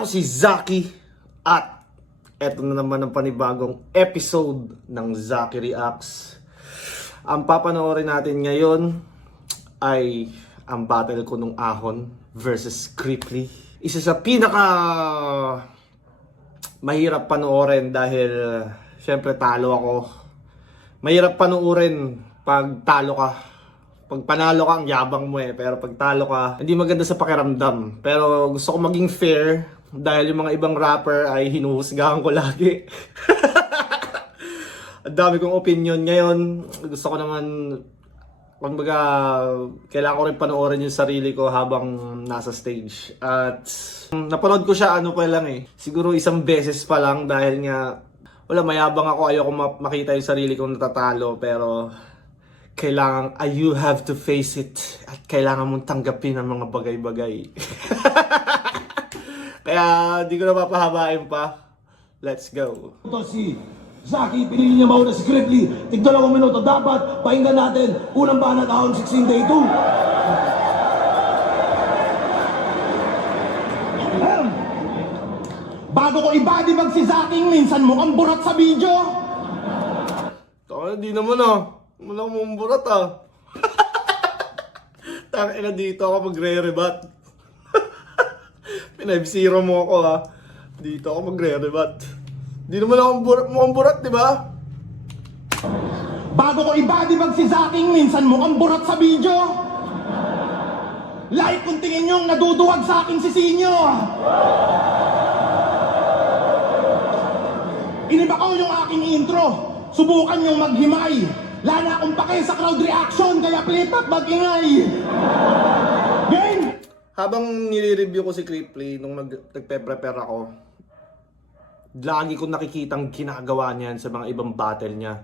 Ako si Zaki at eto na naman ang panibagong episode ng Zaki Reacts. Ang papanoorin natin ngayon ay ang battle ko nung ahon versus Cripply. Isa sa pinaka mahirap panoorin dahil syempre talo ako. Mahirap panoorin pag talo ka. Pag panalo ka, ang yabang mo eh. Pero pag talo ka, hindi maganda sa pakiramdam. Pero gusto ko maging fair dahil yung mga ibang rapper ay hinuhusgahan ko lagi. Ang dami kong opinion ngayon. Gusto ko naman, kumbaga, kailangan ko rin panoorin yung sarili ko habang nasa stage. At napanood ko siya ano pa lang eh. Siguro isang beses pa lang dahil nga, wala, mayabang ako. Ayoko makita yung sarili kong natatalo. Pero kailangan, you have to face it. At kailangan mong tanggapin ang mga bagay-bagay. Kaya di ko na papahabain pa. Let's go. Ito si Zaki, pinili niya mauna si Cripply. Tig 2 minuto. Dapat pakinggan natin. Unang banat ahon 16 day 2. Bago ko ibadibag si Zaki, minsan mukhang burat sa video. Taka na, di naman ah. Wala akong mumburat ah. Taka na, dito ako magre-rebat. Pinag-zero mo ako ha. Dito ako magre-rebat. Di naman ako mukhang burat, di ba? Bago ko ibadibag si Zaki, minsan mukhang burat sa video. Like kung tingin niyong naduduwag sa aking sisinyo. Iniba ko yung aking intro. Subukan niyong maghimay. Lala akong pake sa crowd reaction, kaya flip up, mag-ingay. Game! Habang nire-review ko si Cripply nung nagpe-prepare ako, lagi ko nakikitang ginagawa niyan sa mga ibang battle niya.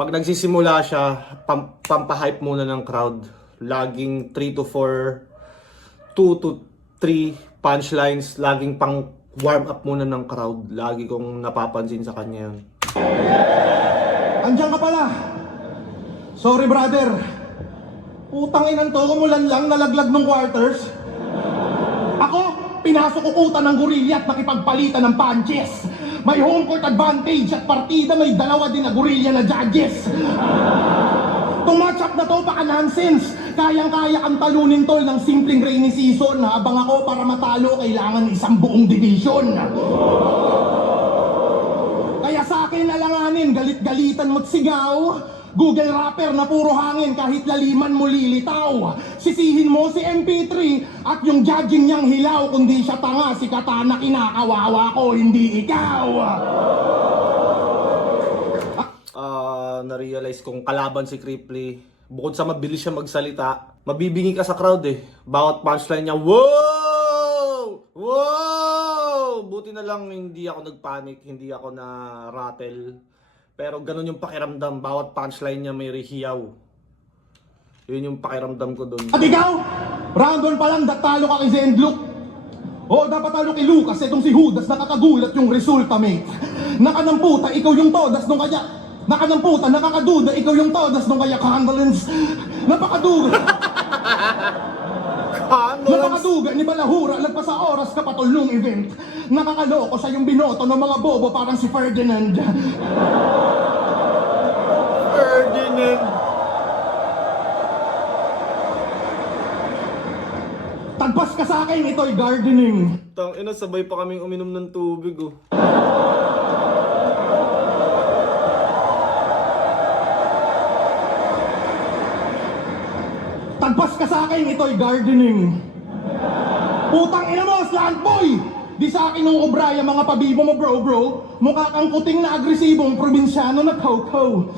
Pag nagsisimula siya, pampahype muna ng crowd. Laging 3 to 4, 2 to 3 punchlines. Laging pang warm up muna ng crowd. Lagi kong napapansin sa kanya yun. Andiyan ka pala. Sorry brother. Putang inang to, kumulan lang nalaglag ng quarters. Ako, pinasok ko kuta ng gorilla at nakipagpalitan ng punches. May home court advantage at partida may dalawa din na gorilla na judges. Itong matchup na to, baka nonsense. Kayang-kaya kang talunin tol ng simpleng rainy season. Habang ako para matalo, kailangan isang buong division. Kaya sa akin alanganin, galit-galitan mo't sigaw. Google rapper na puro hangin kahit laliman mo lilitaw. Sisihin mo si MP3 at yung judging niyang hilaw. Kundi siya tanga, si Katana kinakawawa ko, hindi ikaw. Na-realize kong kalaban si Cripply. Bukod sa mabilis siya magsalita, mabibingi ka sa crowd eh. Bawat punchline niya, wow! Wow! Buti na lang hindi ako nagpanic, hindi ako na-rattle. Pero ganun yung pakiramdam, bawat punchline niya may rehiyaw. Yun yung pakiramdam ko dun. At ikaw, round 1 pa lang, datalo ka kay Zendlook. O dapat talo kay Lucas, etong si Judas, nakakagulat yung resulta, mate. Nakanamputa, ikaw yung todas nung kaya. Nakanamputa, nakakaduda, ikaw yung todas nung kaya condolence. Napakaduga. Napakaduga ni Balahura, lagpas sa oras kapatol nung event. Nakakaloko sa yung binoto ng mga bobo parang si Ferdinand. Ferdinand! Tagpas ka sa akin, ito'y gardening. Tang ina, sabay pa kaming uminom ng tubig oh. Tagpas ka sa akin, ito'y gardening. Putang ina mo, slant boy! Di sa akin nung obraya mga pabibo mo bro. Mukha kang kuting na agresibong probinsyano na coco.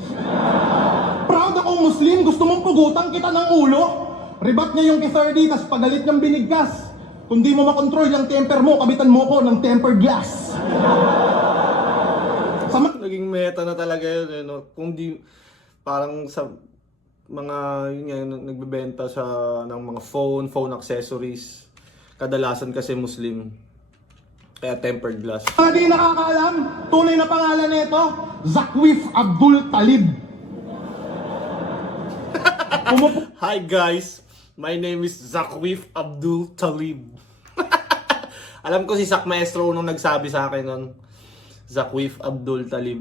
Proud akong Muslim, gusto mong pugutan kita ng ulo. Rebat niya yung kay 30, tas pagalit niyang binigkas. Kung di mo makontrol yung temper mo, kabitan mo ko ng tempered glass. Naging meta na talaga yun eh, no? Kung di, parang sa mga, yun nga, nagbebenta sa ng mga phone accessories. Kadalasan kasi Muslim. Kaya tempered glass. Mga di nakakaalam, tunay na pangalan nito, Zakwif Abdul Talib. Hi guys, my name is Zakwif Abdul Talib. Alam ko si Zach Maestro nung nagsabi sa akin nun. Zakwif Abdul Talib.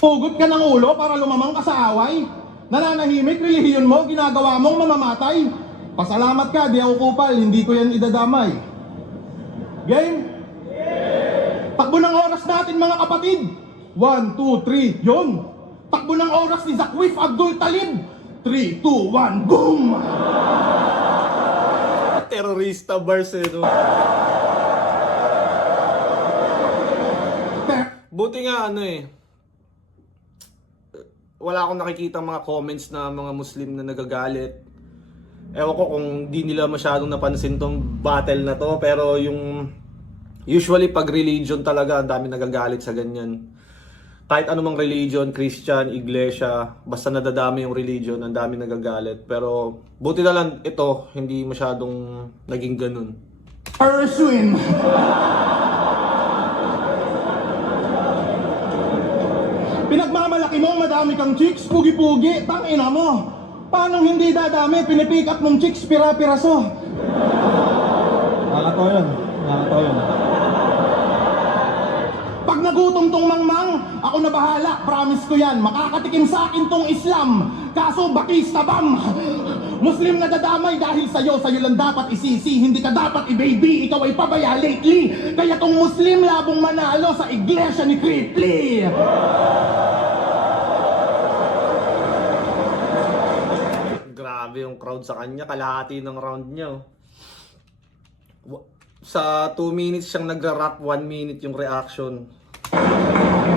Hugot ka ng ulo para lumamang ka sa away. Nananahimik, relihiyon mo, ginagawa mong mamamatay. Pasalamat ka, di ako kupal, hindi ko yan idadamay. Game? Takbo ng oras natin mga kapatid. 1, 2, 3, yun. Takbo ng oras ni Zakwif Abdul Talib. 3, 2, 1, boom! Terorista bars eh, no? Buti nga ano eh. Wala akong nakikita mga comments na mga Muslim na nagagalit. Ewan ko kung di nila masyadong napansin tong battle na to. Pero yung usually pag religion talaga, ang dami nagagalit sa ganyan. Kahit anumang religion, Christian, Iglesia, basta nadadami yung religion, ang dami nagagalit. Pero buti na lang ito, hindi masyadong naging ganun. Erswin! Pinagmamalaki mo, madami kang chicks, pugi-pugi, tangina mo. Paano hindi dadami, pinipick up mong chicks, pira-piraso. Nakakatawa yun, nakakatawa yun. Pag nagutom tong mangmang, ako na bahala, promise ko yan. Makakatikim sa akin tong Islam. Kaso bakista bam. Muslim na dadamay dahil sa'yo lang dapat isisi. Hindi ka dapat i-baby, ikaw ay pabaya lately. Kaya tong Muslim labong manalo sa iglesia ni Cripply. Grabe yung crowd sa kanya, kalahati ng round niya. Sa 2 minutes siyang nagra-rap, 1 minute yung reaction.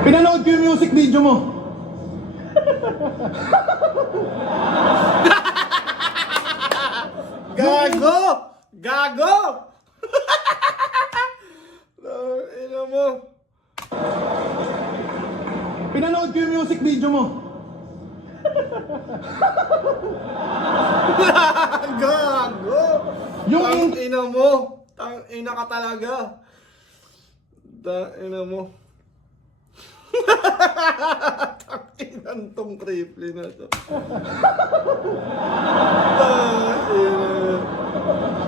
Pinanood ko yung music video mo. Gago! Gago! Ino mo. Pinanood ko yung music video mo. Gago! Yung Tang-ina mo. Tang-ina ka talaga. Tang-ina mo. Tang-inan tong Cripply na to. Tang-ina.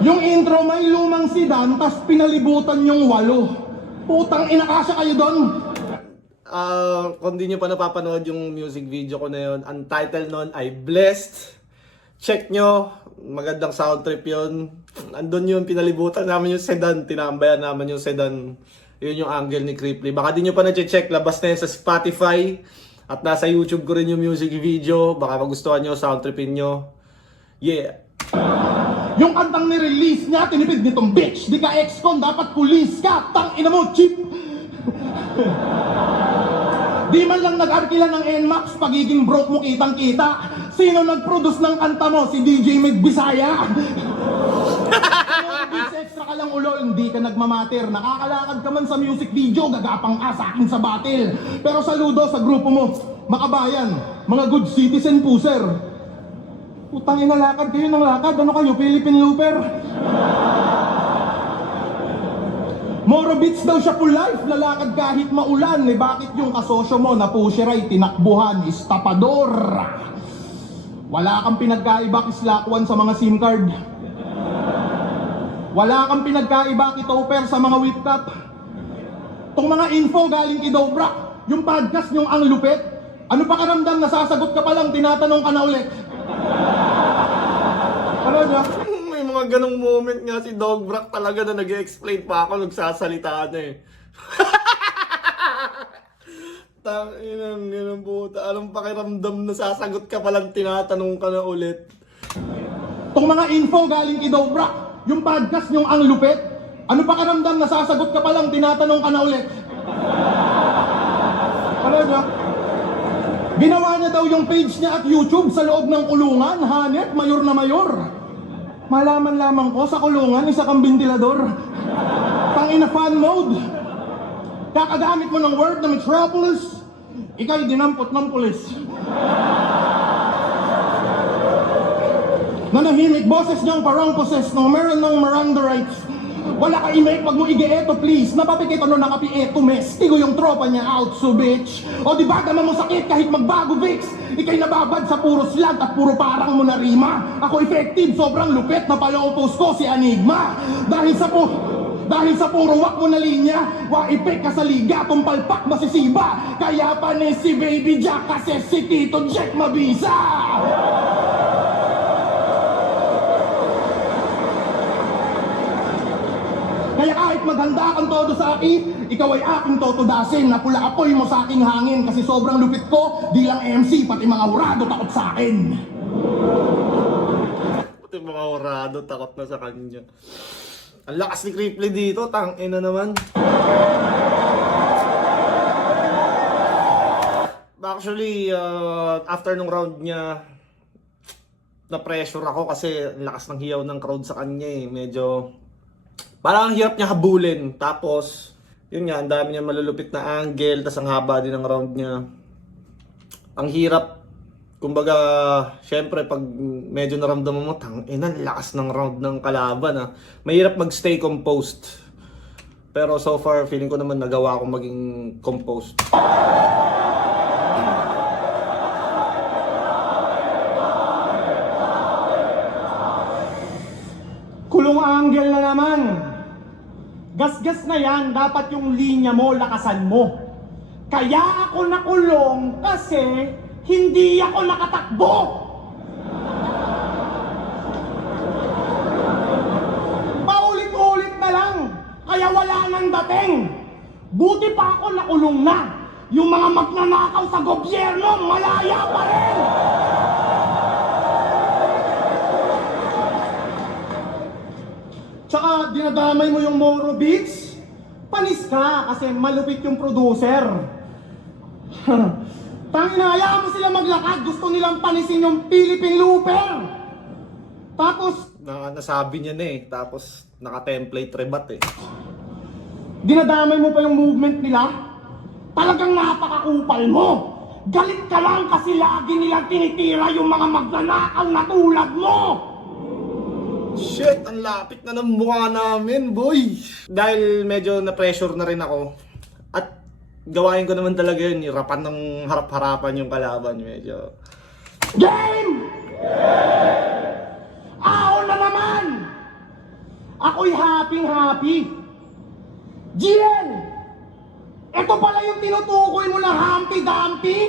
Yung intro may lumang sedan, tas pinalibutan yung 8. Putang ina, kasya kayo doon. Kung di nyo pa napapanood yung music video ko na yun, ang title nun ay Blessed. Check nyo, magandang sound trip yun. Andun yung pinalibutan namin yung sedan, tinambayan namin yung sedan. Yun yung angle ni Cripply. Baka di nyo pa na-check, labas na yun sa Spotify. At nasa YouTube ko rin yung music video. Baka magustuhan nyo, sound tripin nyo. Yeah. Yung kantang ni-release niya, tinipid nitong bitch. Di ka ex-con, dapat pulis ka. Tang ina mo, cheap. Di man lang nag-arkila ng NMAX, pagiging broke mo kitang-kita. Sino nag-produce ng kanta mo? Si DJ Meg Bisaya. Bis extra ka lang ulo, hindi ka nagmamater. Nakakalakad ka man sa music video, gagapang ka sa akin sa battle. Pero saludo sa grupo mo, makabayan, mga good citizen po, sir. Putang ina, lakad kayo ng lakad. Ano kayo, Philippine Looper? Moro Beats daw siya full life, lalakad kahit maulan. Eh bakit yung kasosyo mo na pusher ay tinakbuhan, estapador? Wala kang pinagkaiba kislakwan sa mga SIM card. Wala kang pinagkaiba kitoper sa mga whip cup. Tong mga info galing kay Dobrak, yung podcast yung ang lupet. Ano pa karamdam, nasasagot ka pa lang, tinatanong ka na ulit. Ano niya? May mga ganong moment nga si Dobrak talaga na nag-explain pa ako, nagsasalita na eh. Tanginang ganun puta. Anong pakiramdam na sasagot ka palang tinatanong ka na ulit? Tong mga info galing kay Dobrak, yung podcast yung ang lupet. Ano pa karamdam, nasasagot ka pa lang, tinatanong ka na ulit. Ano niya? Ginawa niya daw yung page niya at YouTube sa loob ng kulungan, hanep, mayor na mayor. Malaman lamang ko sa kulungan, isa kang ventilador. Tangina fan mode. Kakagamit mo ng word na metropolis, ika'y dinampot ng pulis. Nanahimik boses niyang parang poses nung meron ng Miranda rights. Wala ka imake, wag mo ige-eto please. Napapikit ano nakapi eto mes. Tigo yung tropa niya out so bitch. O di ba dama mo sakit kahit magbago Vicks. Ika'y nababad sa puro slant at puro parang mo na rima. Ako effective, sobrang lupit na pala post ko si Enigma. Dahil sa Dahil sa puro wak mo na linya, waipek ka sa liga, tumpalpak masisiba. Kaya pa ni si Baby Jack kasi si Tito Jack mabisa. Kaya kahit maganda kang todo sa akin, ikaw ay aking totodasin na pula apoy mo sa aking hangin kasi sobrang lupit ko, di lang MC, pati mga urado takot sa akin. Pati mga orado, takot na sa kanya. Ang lakas ni Cripply dito, tangina naman. Actually, after nung round niya, na-pressure ako kasi ang lakas ng hiyaw ng crowd sa kanya eh. Medyo, parang ang hirap niya habulin. Tapos, yun nga, ang dami niya malulupit na angle, tas ang haba din ng round niya. Ang hirap. Kumbaga, syempre pag medyo naramdaman mo, tangina, lakas ng round ng kalaban ah. Mahirap magstay composed. Pero so far, feeling ko naman nagawa akong maging composed. Kulong angle na naman. Gasgas na yan, dapat yung linya mo, lakasan mo. Kaya ako nakulong kasi hindi ako nakatakbo. Paulit-ulit na lang, kaya wala nang dating. Buti pa ako nakulong na. Yung mga magnanakaw sa gobyerno, malaya pa rin. Tsaka dinadamay mo yung Moro Beats, panis ka kasi malupit yung producer. Tangina, hayaan mo sila maglakad, gusto nilang panisin yung Philippine Looper. Tapos, Nasabi niya na eh. Tapos, naka-template rebat eh. dinadamay mo pa yung movement nila? Talagang napakakupal mo. Galit ka lang kasi lagi nilang tinitira yung mga magnanakaw na tulad mo. Shit, ang lapit na ng mukha namin, boy. Dahil medyo na-pressure na rin ako. At gawain ko naman talaga yun, irapan ng harap-harapan yung kalaban. Medyo... Game! Ahon na naman! Ako'y happy-happy. GL! Ito pala yung tinutukoy mo na Humpty-Dumpty?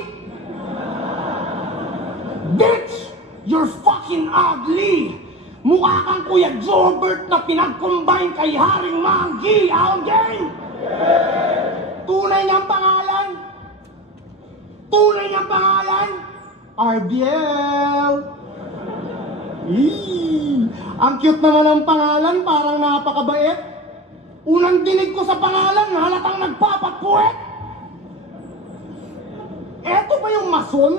Bitch! You're fucking ugly! Mukha kang Kuya Jobert na pinag-combine kay Haring Manggi! Ahon game! Tunay niyang pangalan? Tunay niyang pangalan? RBL! Ang cute naman ang pangalan, parang napakabait. Unang dinig ko sa pangalan, halatang nagpapagpuwet. Eto ba yung mason?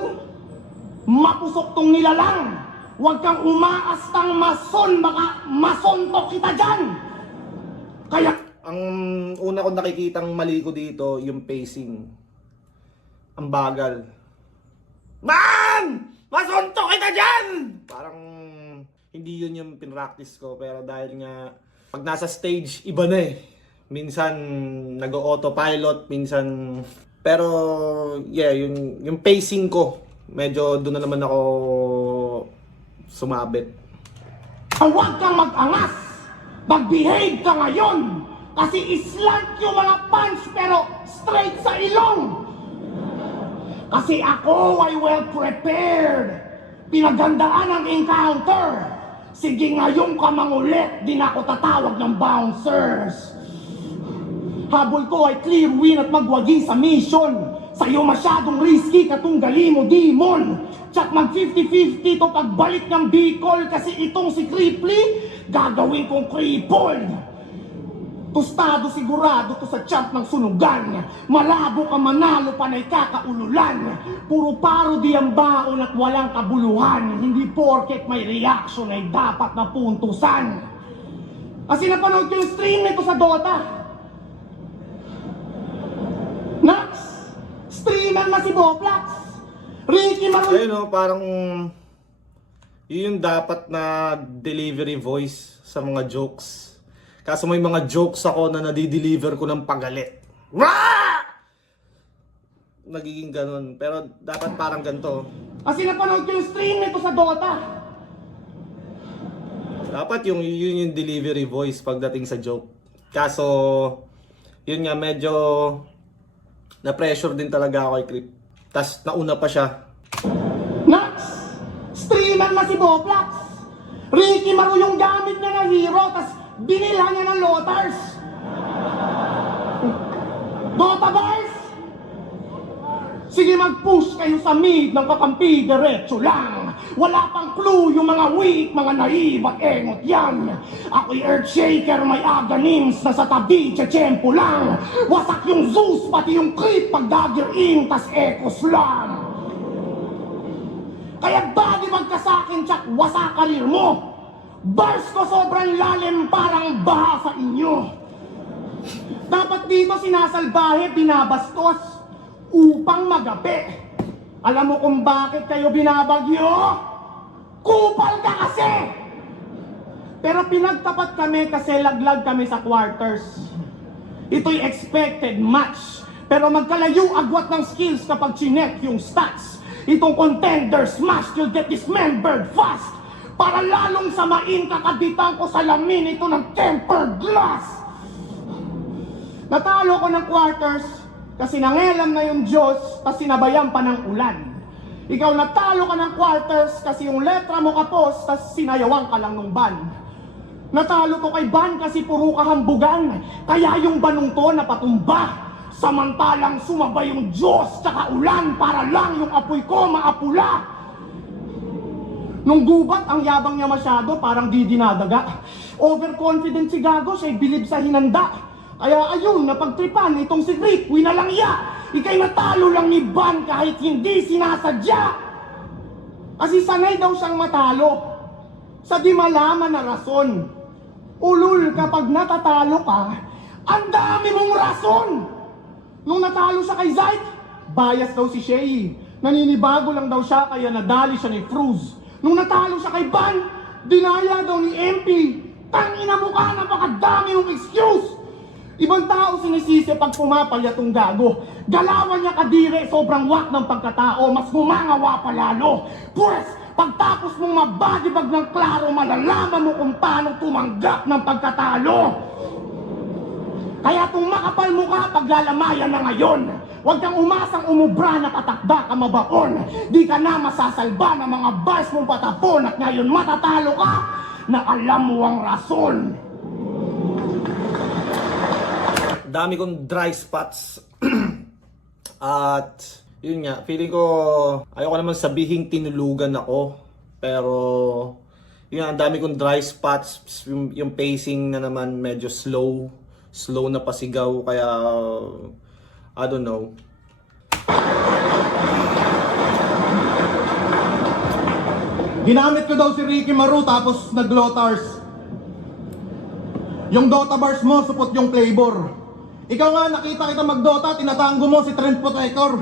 Mapusok tong nilalang. Huwag kang umaastang mason, baka masontok kita dyan. Kaya... Ang una kong nakikitang mali ko dito, yung pacing. Ang bagal. Man! Masuntok kita dyan! Parang hindi yun yung pinractice ko. Pero dahil nga, pag nasa stage, iba na eh. Minsan, nag-autopilot, minsan... Pero, yeah, yung pacing ko, medyo doon na naman ako sumabit. Huwag kang mag-angas! Mag-behave ka ngayon! Kasi islant yung mga punch pero straight sa ilong! Kasi ako ay well prepared! Pinagandaan ang encounter! Sige ngayon ka mangulit, di na ako tatawag ng bouncers! Habol ko ay clear win at magwagi sa mission! Sa'yo masyadong risky katunggali mo, demon! Tsak mag 50-50 to pagbalik ng Bicol kasi itong si Cripply, gagawin kong crippled! Tostado sigurado to sa champ ng sunugan. Malabo ka manalo panay kakaululan. Puro parody ang baon at walang kabuluhan. Hindi porket may reaction ay dapat na puntusan. Kasi napanood ko yung stream nito sa Dota. Nax! Streamer na si Boblax! Ricky Marun... Ayun no, parang yun yung dapat na delivery voice sa mga jokes. Kaso may mga jokes ako na nadi-deliver ko ng pagalit. Wah! Nagiging ganun. Pero dapat parang ganito. Kasi napanood ko yung stream nito sa Dota. Dapat yun yung delivery voice pagdating sa joke. Kaso, yun nga, medyo na-pressure din talaga ako kay Creep. Tas nauna pa siya. Nax! Streamer na si Boblax! Ricky Maru yung gamit niya na hero, tas binila niya ng Lotars! Dota Bars! Sige, mag-push kayo sa mid ng kakampi, diretso lang! Wala pang clue yung mga weak, mga naive at engot yan! Ako'y Earthshaker, may agonims na sa tabi, tsetsempo lang! Wasak yung Zeus, pati yung Creep, pag dagger in, tas Echoes lang! Kaya bagibag ka sa akin, tsak, wasa karir mo! Bars ko sobrang lalim, parang baha sa inyo! Dapat dito sinasalbahe, binabastos, upang magabi. Alam mo kung bakit kayo binabagyo? Kupal ka kasi! Pero pinagtapat kami kasi laglag kami sa quarters. Ito'y expected match. Pero magkalayo agwat ng skills kapag chinek yung stats. Itong contender smash, you'll get dismembered fast. Para lalong samain kakaditan ko sa lamin ito ng tempered glass. Natalo ko ng quarters kasi nangelam na yung Diyos tas sinabayan pa ng ulan. Ikaw natalo ka ng quarters kasi yung letra mo kapos tas sinayawan ka lang ng ban. Natalo to kay ban kasi puro kahambugan kaya yung banong to napatumba. Samantalang sumabay yung Diyos tsaka ulan para lang yung apoy ko maapula. Nung gubat ang yabang niya masyado parang di dinadaga. Overconfident si Gago, siya'y bilib sa hinanda. Kaya ayun, napagtripan itong si Rick, winalang iya. Ika'y natalo lang ni Ban kahit hindi sinasadya. Kasi sanay daw siyang matalo sa di malaman na rason. Ulul, kapag natatalo ka, ang dami mong rason. Nung natalo siya kay Zayt, bias daw si Shay. Naninibago lang daw siya kaya nadali siya ni Fruz. Nung natalo siya kay Ban, dinaya daw ni MP. Tangina mo ka, napakadami mong excuse. Ibang tao sinisisi pag pumapalya tong Gago. Galawan niya kadire, sobrang wak ng pagkatao, mas humangawa pa lalo. Pwes, pagtapos mong mabadibag ng klaro, malalaman mo kung paano tumanggap ng pagkatalo. Kaya kung makapal mo ka, paglalamayan na ngayon. Huwag kang umasang umubra na patakda ka mabaon. Di ka na masasalba ng mga bars mong patapon at ngayon matatalo ka na alam mo ang rason. Dami kong dry spots. At yun nga, feeling ko ayoko naman sabihing tinulugan ako. Pero yun nga, ang dami kong dry spots. Yung pacing na naman medyo slow. Slow na pasigaw. Kaya I don't know. Ginamit ko daw si Ricky Maru tapos nag-Lotars. Yung Dota Bars mo, supot yung flavor. Ikaw nga, nakita kita mag-Dota, tinatango mo si Trent Protector.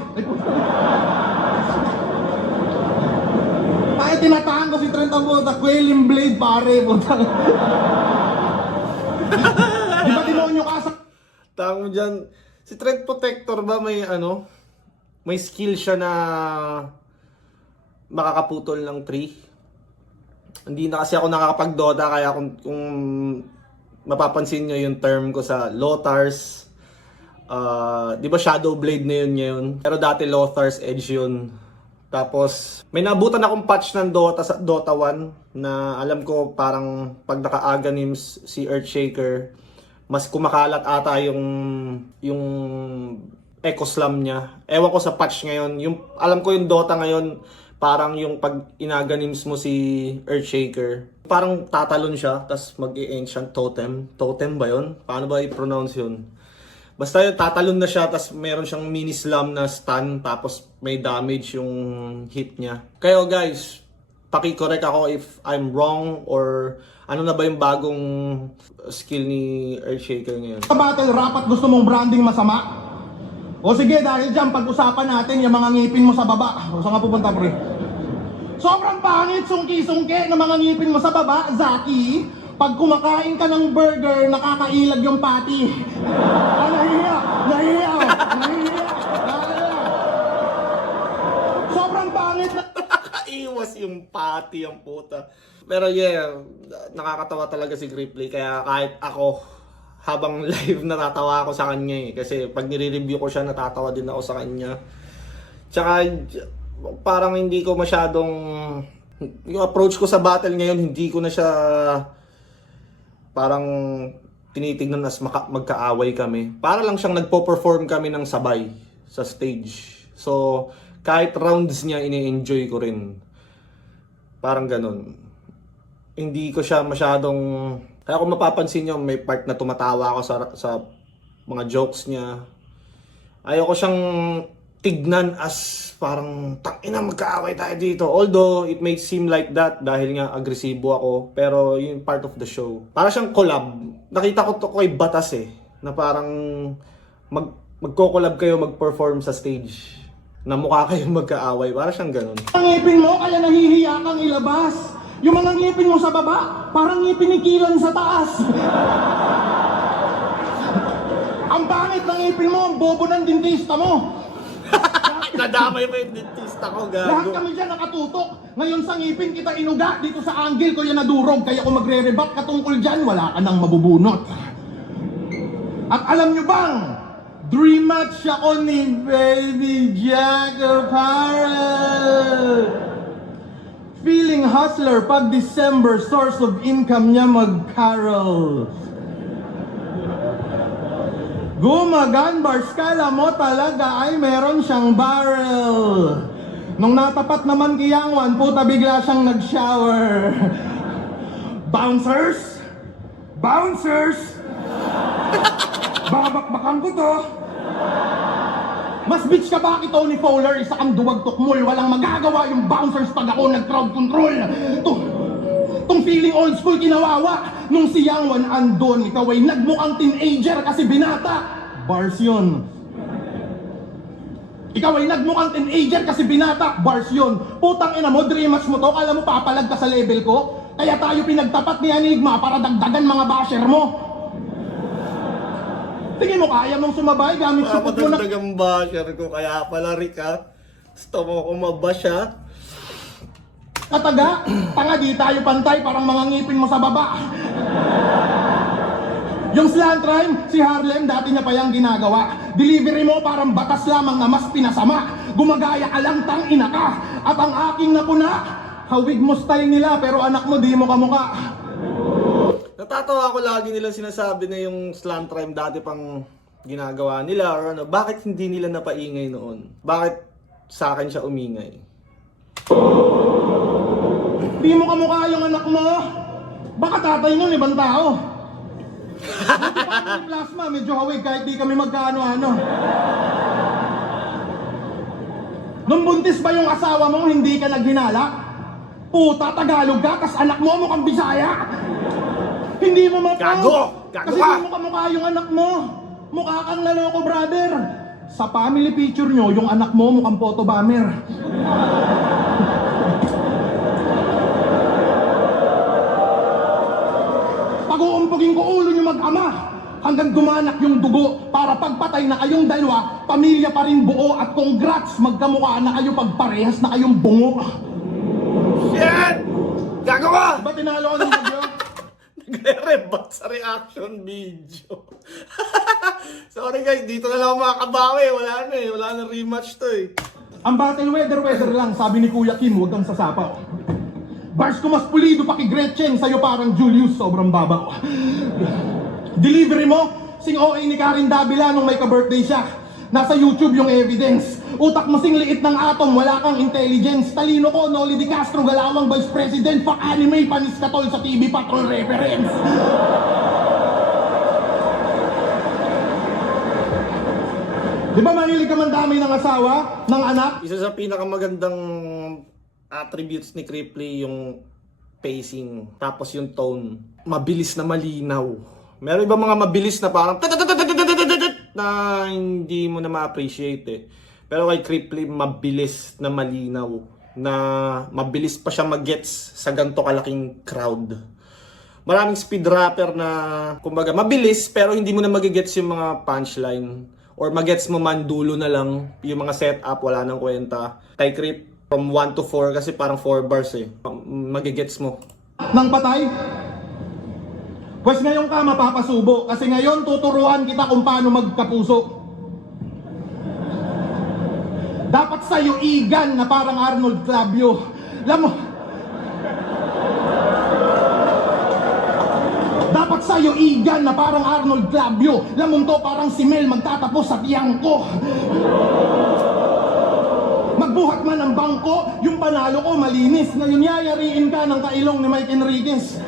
Ay, tinatango si Trent ang puta, Quelling Blade pare, puta. Di ba demonyo ka sa... Tango dyan. Si Trent Protector ba may ano? May skill siya na makakaputol ng tree. Hindi na kasi ako nakakapag-Dota kaya kung mapapansin nyo yung term ko sa Lotars. Di ba Shadow Blade na yun ngayon? Pero dati Lothar's Edge yun. Tapos may nabutan akong patch ng Dota sa Dota 1 na alam ko parang pag naka-Aghanims si Earthshaker, mas kumakalat ata yung Echo Slam niya. Ewan ko sa patch ngayon. Alam ko yung Dota ngayon, parang yung pag inaganims mo si Earthshaker, parang tatalon siya, tas mag-i-ancient totem. Totem ba yun? Paano ba i-pronounce yun? Basta yung tatalon na siya, tas meron siyang mini slam na stun, tapos may damage yung hit niya. Kayo guys, paki-correct ako if I'm wrong, or ano na ba yung bagong skill ni Earthshaker ngayon? Sa battle rap at gusto mong branding masama? O sige, dahil dyan, pag-usapan natin yung mga ngipin mo sa baba. O saan nga pupunta, pre? Sobrang pangit, sungki-sungki ng mga ngipin mo sa baba, Zaki. Pag kumakain ka ng burger, nakakailag yung patty. Ah, nahihiya! Nahihiya! Nahihiya! Sobrang pangit na... Nakakaiwas yung patty, ang puta. Pero yeah, nakakatawa talaga si Gripley. Kaya kahit ako, habang live natatawa ako sa kanya eh. Kasi pag nire-review ko siya, natatawa din ako sa kanya. Tsaka parang hindi ko masyadong, yung approach ko sa battle ngayon, hindi ko na siya parang tinitignan as magkaaway kami. Para lang siyang nagpo-perform kami ng sabay sa stage. So kahit rounds niya, ini-enjoy ko rin. Parang ganun. Hindi ko siya masyadong, kaya kung mapapansin nyo, may part na tumatawa ako sa mga jokes niya. Ayoko siyang tignan as parang tangina magkaaway tayo dito. Although it may seem like that dahil nga agresibo ako, pero yun part of the show. Para siyang collab. Nakita ko to kay Batas eh, na parang magko-collab kayo mag-perform sa stage. Na mukha kayong magkaaway. Para siyang ganun. Ang ngipin mo, kaya nahihiya kang ilabas. Yung mga ngipin mo sa baba, parang ngipin ni Kilan sa taas. Ang pangit ng ngipin mo, ang bobo ng dentista mo. Nadamay mo yung dentista ko, Lahat gago. kami dyan nakatutok. Ngayon sa ngipin kita inuga, dito sa angle ko yan nadurog. Kaya kung magre-rebut ka tungkol dyan, wala ka nang mabubunot. At alam nyo bang, dream match ako ni Baby Jack O'Carroll. Feeling hustler pag December, source of income niya mag-carol. Gumagan, skala mo talaga ay meron siyang barrel. Nung natapat naman kiyangwan, puta bigla siyang nag-shower. Bouncers? Bouncers? Babakbakan ko to. Mas bitch ka ba kay Tony Fowler? Isa kang duwag tukmul. Walang magagawa yung bouncers pag ako nag-crowd control. Tong feeling old school kinawawa. Nung si Yangwan andon, ikaw ay nagmukhang teenager kasi binata. Bars yun. Ikaw ay nagmukhang teenager kasi binata. Bars yun. Putang ina mo, dream match mo to. Alam mo papalag ka sa level ko? Kaya tayo pinagtapat ni Enigma para dagdagan mga basher mo. Tingin mo, kaya mong sumabay gamit sa put mo na... Papadagdag ang basher ko, kaya pala Rika. Gusto mo kumabash ha? Kataga, tanga di tayo pantay, parang mga ngipin mo sa baba. Yung slant rhyme, si Harlem dati niya pa yung ginagawa. Delivery mo parang batas lamang na mas pinasama. Gumagaya ka lang, tang ina ka. At ang aking napuna, hawig mo style nila pero anak mo di mo kamukha. Natatawa ko lagi nilang sinasabi na yung slant rhyme dati pang ginagawa nila or ano. Bakit hindi nila napaingay noon? Bakit sa akin siya umingay? Di mo kamukha yung anak mo. Baka tatay nun, ibang tao. Buti pa kami plasma, medyo hawig kahit di kami magkaano-ano. Nung buntis ba yung asawa mo, hindi ka naghinala? Puta, Tagalog ka, tas anak mo mukhang Bisaya. Hindi mo mapang. Gago! Gago Kasi ka! di mo kamukha yung anak mo. Mukha kang naloko, brother. Sa family picture nyo, yung anak mo mukhang photo bomber. Pag-uumpugin ko ulo nyo mag-ama hanggang dumanak yung dugo para pagpatay na kayong dalawa, pamilya pa rin buo at congrats magkamukha na kayo pagparehas na kayong bungo. Shit! Gago ka! Diba tinalo ko ng video? Nagre-rebut sa reaction video. Sorry guys, dito na lang ako makakabawi. Wala na eh. Wala na rematch to eh. Ang battle weather lang, sabi ni Kuya Kim, huwag kang sasapaw. Bars ko mas pulido pa kay Gretchen, sa'yo parang Julius, sobrang babaw. Delivery mo, sing OA ni Karen Davila nung may ka-birthday siya. Nasa YouTube yung evidence. Utak mo sing liit ng atom, wala kang intelligence. Talino ko, Noli Di Castro, galawang vice president. Fuck anime, panis katol sa TV Patrol reference. Di ba mahilig ka man dami ng asawa, ng anak? Isa sa pinakamagandang attributes ni Cripply yung pacing, tapos yung tone. Mabilis na malinaw. Meron iba mga mabilis na parang na hindi mo na ma-appreciate eh. Pero kay Cripply, mabilis na malinaw. Na mabilis pa siya mag-gets sa ganito kalaking crowd. Maraming speed rapper na, kumbaga, mabilis pero hindi mo na magigets yung mga punchline. Or magets mo man dulo na lang yung mga setup, wala nang kwenta. Kay Crip, from 1 to 4 kasi parang 4 bars eh. Magigets mo. Nang patay? Pwes ngayon ka mapapasubo kasi ngayon tuturuan kita kung paano magkapuso. Dapat sa'yo igan na parang Arnold Clavio. Alam mo, dapat sa'yo igan na parang Arnold Clavio. Alam mo to, parang si Mel magtatapos sa tiyang ko. Magbuhat man ang bangko, yung panalo ko malinis. Ngayon yayariin ka ng kailong ni Mike Enriquez.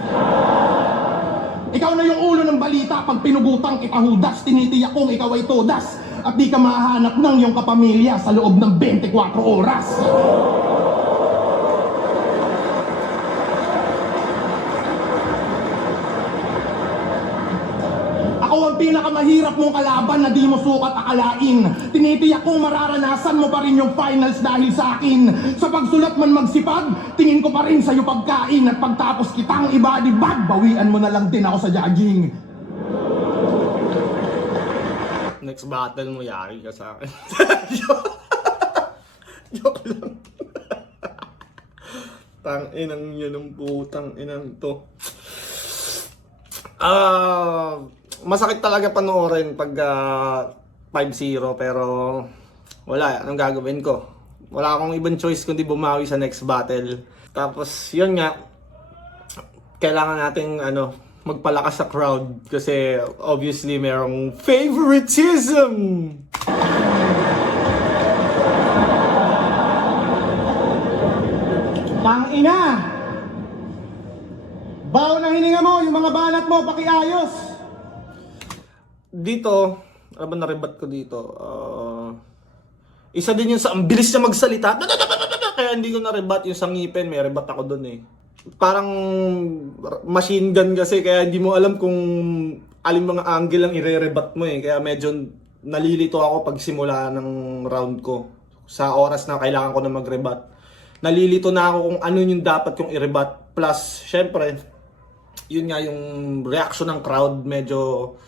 Ikaw na yung ulo ng balita pag pinugutang kita hudas, tinitiyak kong ikaw ay todas at di ka mahanap ng iyong kapamilya sa loob ng 24 oras. Ako ang pinakamahirap mong kalaban na di mo sukat akalain. Tinitiyak kong mararanasan mo pa rin yung finals dahil sa akin. Sa pagsulat man magsipag, tingin ko pa rin sa'yo pagkain. At pagtapos kitang ibadibag, bawian mo na lang din ako sa judging. Next battle mo, yari ka sa akin. Joke lang. Tang-inang yun ng putang inang to. Masakit talaga panoorin pag 5-0 pero wala, anong gagawin ko? Wala akong ibang choice kundi bumawi sa next battle. Tapos yun nga, kailangan nating magpalakas sa crowd kasi obviously merong favoritism. Tangina! Baon ang hininga mo, yung mga banat mo, pakiayos! Dito, ano ba narebat ko dito? Isa din yun sa ang bilis niya magsalita. Kaya hindi ko narebat yung sa ngipin. May rebat ako dun eh. Parang machine gun kasi kaya hindi mo alam kung alin mga angle ang ire-rebat mo eh. Kaya medyo nalilito ako pag simula ng round ko. Sa oras na kailangan ko na mag-rebat. Nalilito na ako kung ano yung dapat kong i-rebat. Plus, syempre, yun nga yung reaction ng crowd. Medyo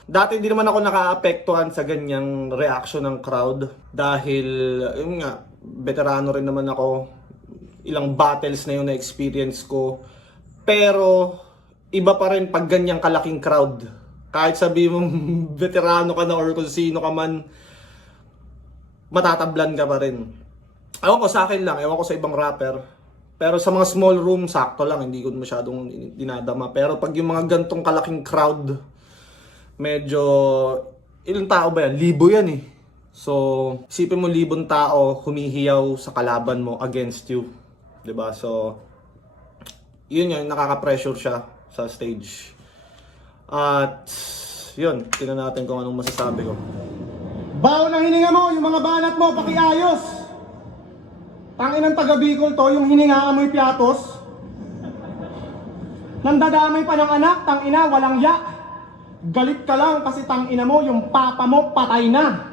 dati hindi naman ako nakaapektuhan sa ganyang reaction ng crowd dahil yun nga veterano rin naman ako, ilang battles na yung na-experience ko, pero iba pa rin pag ganyang kalaking crowd. Kahit sabi mong veterano ka na or kung sino ka man, matatablan ka pa rin. Ewan ko sa akin lang, ewan ko sa ibang rapper. Pero sa mga small room, sakto lang, hindi ko masyadong dinadama. Pero pag yung mga gantong kalaking crowd, medyo, ilang tao ba yan? Libo yan eh. So, isipin mo libong tao humihiyaw sa kalaban mo against you. 'Di ba? So, yun yung nakaka-pressure siya sa stage. At, yun, tingnan natin kung anong masasabi ko. Baon ang hininga mo, yung mga banat mo, pakiayos! Tangin ng taga Bicol to, yung hininga amoy piatos. Nandadamay pa ng anak, tangina, walang ya. Galit ka lang kasi tangina mo, yung papa mo patay na.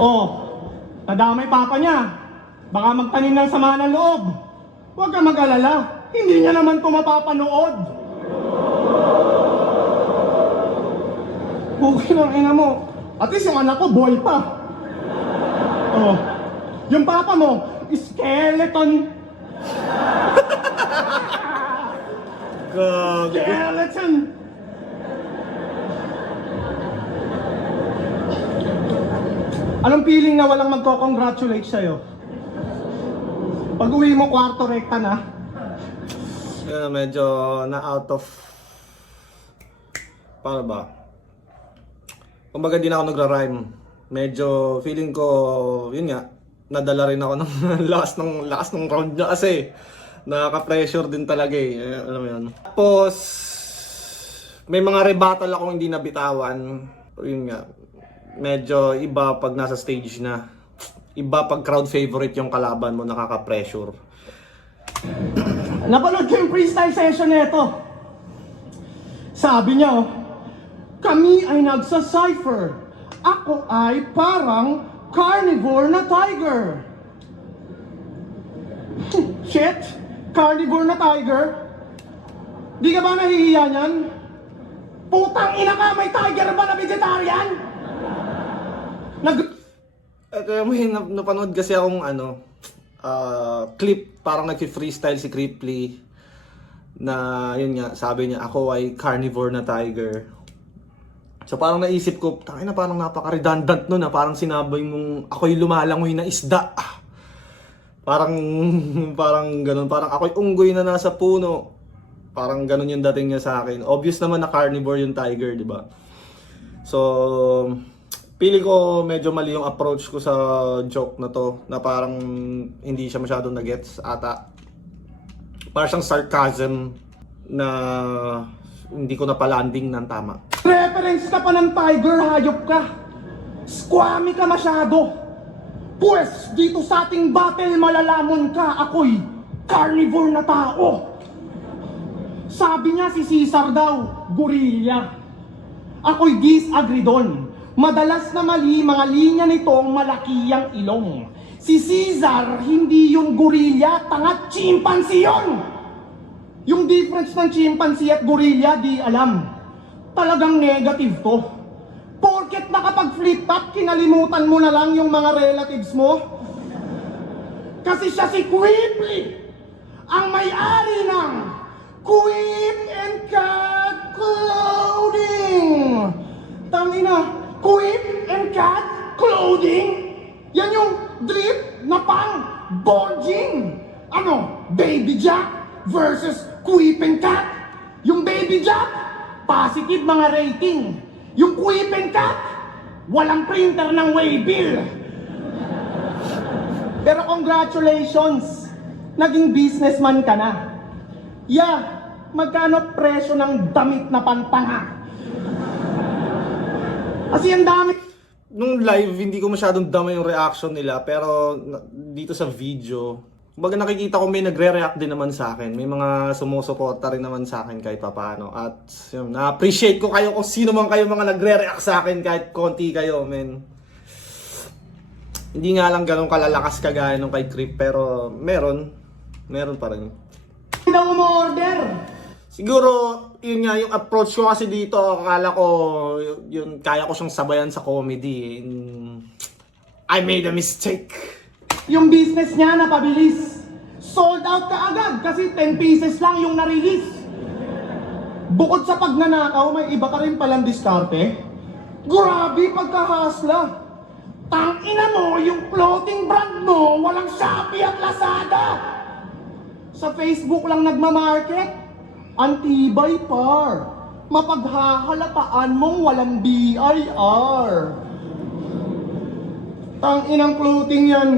Oh, nadamay papa niya. Baka magtanim ng sama ng loob. Huwag ka mag-alala, hindi niya naman ito mapapanood. Bukin ang ina mo. At least yung anak ko, boy pa. Oh. Yung papa mo, skeleton. Skeleton. Anong feeling na walang magko-congratulate sa'yo? Pag uwi mo, kwarto rekta na. Yun, medyo na out of... Paano ba? Kumbaga di na ako nagra-rhyme. Medyo feeling ko, yun nga, nadala rin ako ng lakas ng round niya kasi nakaka-pressure din talaga eh. Alam mo yun. Tapos, may mga rebuttal akong hindi nabitawan. Yun nga, medyo iba pag nasa stage na. Iba pag crowd favorite yung kalaban mo, nakaka-pressure. Napanood ko yung freestyle session nito. Sabi niya, oh, kami ay nagsa-cypher. Ako ay parang carnivore na tiger. Shit! Carnivore na tiger? Di ka ba nahihiya niyan? Putang ina ka! May tiger ba na vegetarian? Ito yung may napanood kasi akong clip, parang nag-freestyle si Cripply na yun nga, sabi niya ako ay carnivore na tiger. So parang naisip ko, tangina parang napaka-redundant nun, parang sinabi mong ako'y lumalangoy na isda. Parang parang ganun, parang ako'y unggoy na nasa puno. Parang ganun yung dating niya sa akin. Obvious naman na carnivore yung tiger, di ba? So pili ko medyo mali yung approach ko sa joke na to, na parang hindi siya masyadong na-gets ata. Parang siyang sarcasm na hindi ko napalanding ng tama. Reference ka pa ng tiger, hayop ka. Squammy ka masyado. Pwes, dito sa ating battle malalamon ka, ako'y carnivore na tao. Sabi niya si Caesar daw, gorilla. Ako'y disagree doon. Madalas na mali mga linya nitong malakiyang ilong. Si Caesar, hindi yung gorilla, tangat chimpanzee yun! Yung difference ng chimpanzee at gorilla, di alam. Talagang negative to. Porket nakapag-flip top, kinalimutan mo na lang yung mga relatives mo. Kasi siya si Cripply, ang may-ari ng Quip and Cat Clothing. Tangina, Quip and Cat Clothing? Yan yung drip na pang Borging. Ano, Baby Jack versus Quip and Cat. Yung Baby Jack, positive mga rating. Yung Quip and Cat, walang printer ng waybill. Pero congratulations, naging businessman ka na. Yeah, magkano presyo ng damit na pantanga? Kasi ang dami. Nung live, hindi ko masyadong dama yung reaction nila, pero dito sa video, kumbaga nakikita ko may nagre-react din naman sa akin. May mga sumusuporta rin naman sa akin kahit papaano. At yun, na-appreciate ko kayo kung sino man kayo mga nagre-react sa akin kahit konti kayo, men. Hindi nga lang ganun kalalakas kagaya nung kay Crip, pero meron pa rin. Hindi daw umorder. Siguro, yun nga, yung approach ko kasi dito, akala ko, yun, kaya ko siyang sabayan sa comedy. I made a mistake. Yung business niya napabilis. Sold out ka agad kasi 10 pieces lang yung na-release. Bukod sa pagnanakaw, may iba ka rin palang diskarte. Grabe pagkahasla. Tangina mo, yung clothing brand mo, walang Shopee at Lazada. Sa Facebook lang nagmamarket. Antibay par. Mapaghahalataan mong walang BIR. Tanginang clothing yan.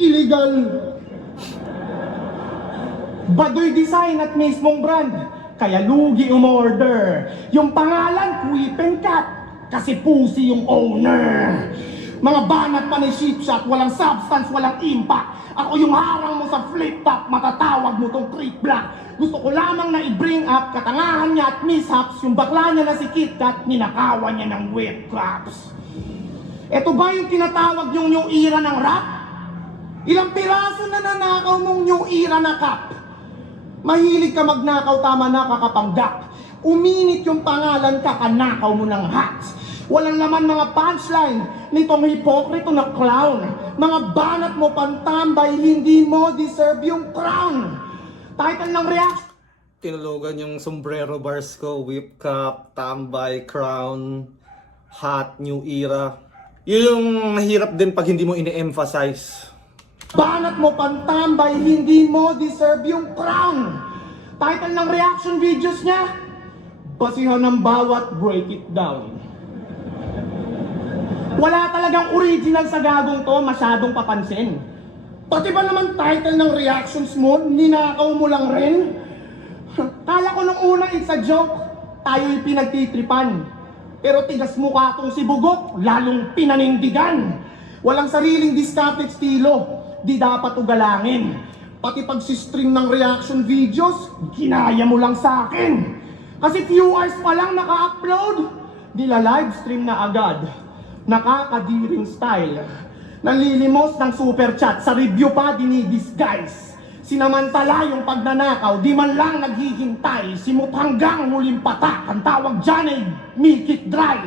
Illegal. Baduy design at mismong brand. Kaya lugi umorder. Yung pangalan, Quip and Cat. Kasi pusi yung owner. Mga banat pa ni ship shot, walang substance, walang impact. Ako yung harang mo sa flip top, matatawag mo tong Creep Black. Gusto ko lamang na i-bring up katangahan niya at mishaps, yung bakla niya na si Kit Kat, ninakawan niya ng whip claps. Ito ba yung tinatawag yung new era ng rap? Ilang piraso na nanakaw mong new era na cup? Mahilig ka magnakaw, tama na kakapanggap. Uminit yung pangalan, kakanakaw mo ng hats. Walang laman mga punchline nitong hipokrito na clown. Mga banat mo pantambay, hindi mo deserve yung crown. Title ng reaction. Tinulugan yung sombrero bars ko, whip cap, tambay, crown, hat, new era. Yun yung mahirap din pag hindi mo ine-emphasize. Banat mo pantambay, hindi mo deserve yung crown. Title ng reaction videos niya, basihan ng bawat break it down. Wala talagang original sa gagong to, masyadong papansin. Pati ba naman title ng reactions mo, ninakaw mo lang rin? Kala ko nung una it's a joke, tayo'y pinagtitripan. Pero tigas mukha tong si Bugok, lalong pinanindigan. Walang sariling diskarte at estilo, di dapat ugalangin. Pati pag-stream ng reaction videos, ginaya mo lang sa akin. Kasi few hours pa lang naka-upload, nila livestream na agad. Nakakadiring style. Nanlilimos ng super chat, sa review pa dinidisguise. Sinamantala yung pagnanakaw, di man lang naghihintay. Simut hanggang huling patak, ang tawag dyan ay make it dry.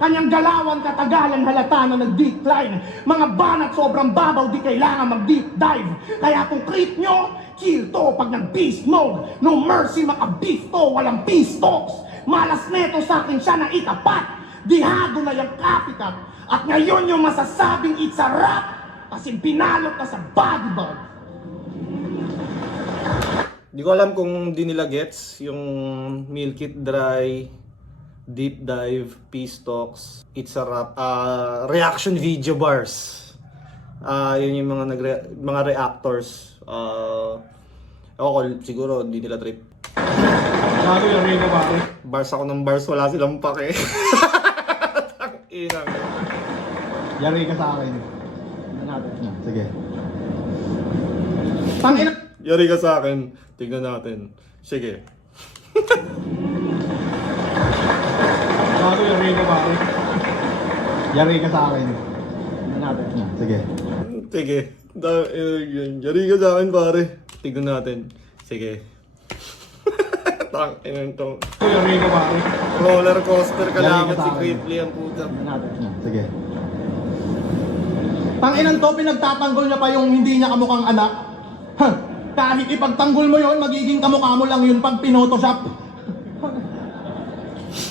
Kanyang galawan katagalan halata na nag-decline. Mga banat sobrang babaw di kailangan mag-deep dive. Kaya kung creep nyo, chill to pag nag-beast mode. No mercy maka-beef to, walang peace talks. Malas neto sa akin siya na itapat. Dihado na yung kapikat. At ngayon yung masasabing it's a rap. Kasi pinalot na sa body bag. Di ko alam kung di nila gets yung Meal Kit Dry, Deep Dive, Peace Talks, It's a Rap, reaction video bars. Yun yung mga reactors. Ako siguro hindi nila trip. Bago yung rin ba? Bars ako ng bars, wala silang pake. Tangina. Yari ka sa akin. Tignan natin. Sige. Tangina. Yari ka sa akin. Tignan natin. Sige. Bago yung rin ba? Yari ka sa akin. Tignan natin. Sige. Sige. Yari ka sa akin pare. Tignan natin. Sige. Tangina to. Bago yung rin ba? Roller coaster ka Yari lang ka sa si akin. Cripply ang puta. Tignan natin. Sige. Tanginan to, pinagtatanggol niya pa yung hindi niya kamukhang anak. Huh. Kahit ipagtanggol mo yon, magiging kamukha mo lang yun pag pinotoshop.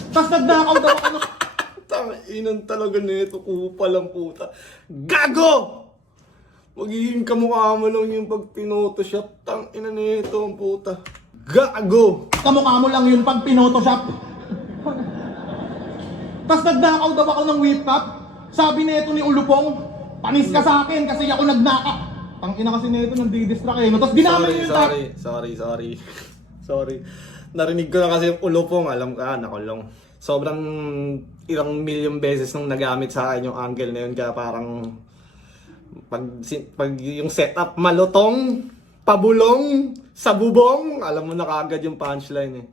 Tapos nagnakaw daw ako ng... Tanginan talaga nito, kupal ang puta. Gago! Magiging kamukha mo lang yung pag pinotoshop. Tangina nito ang puta. Gago! Kamukha mo lang yun pag pinotoshop. Tapos nagnakaw daw ako ng whip cup. Sabi nito ni Ulupong, panis ka sa akin kasi ako nagnaka. Tangina kasi nito nandidistract eh. Tapos ginamit niyo yung tap. Sorry. Narinig ko na kasi yung ulupong, alam ka, nakulong. Sobrang ilang milyon beses nung nagamit sa akin yung angle na yun, kaya parang pag yung setup malutong, pabulong, sa bubong, alam mo na kaagad yung punchline eh.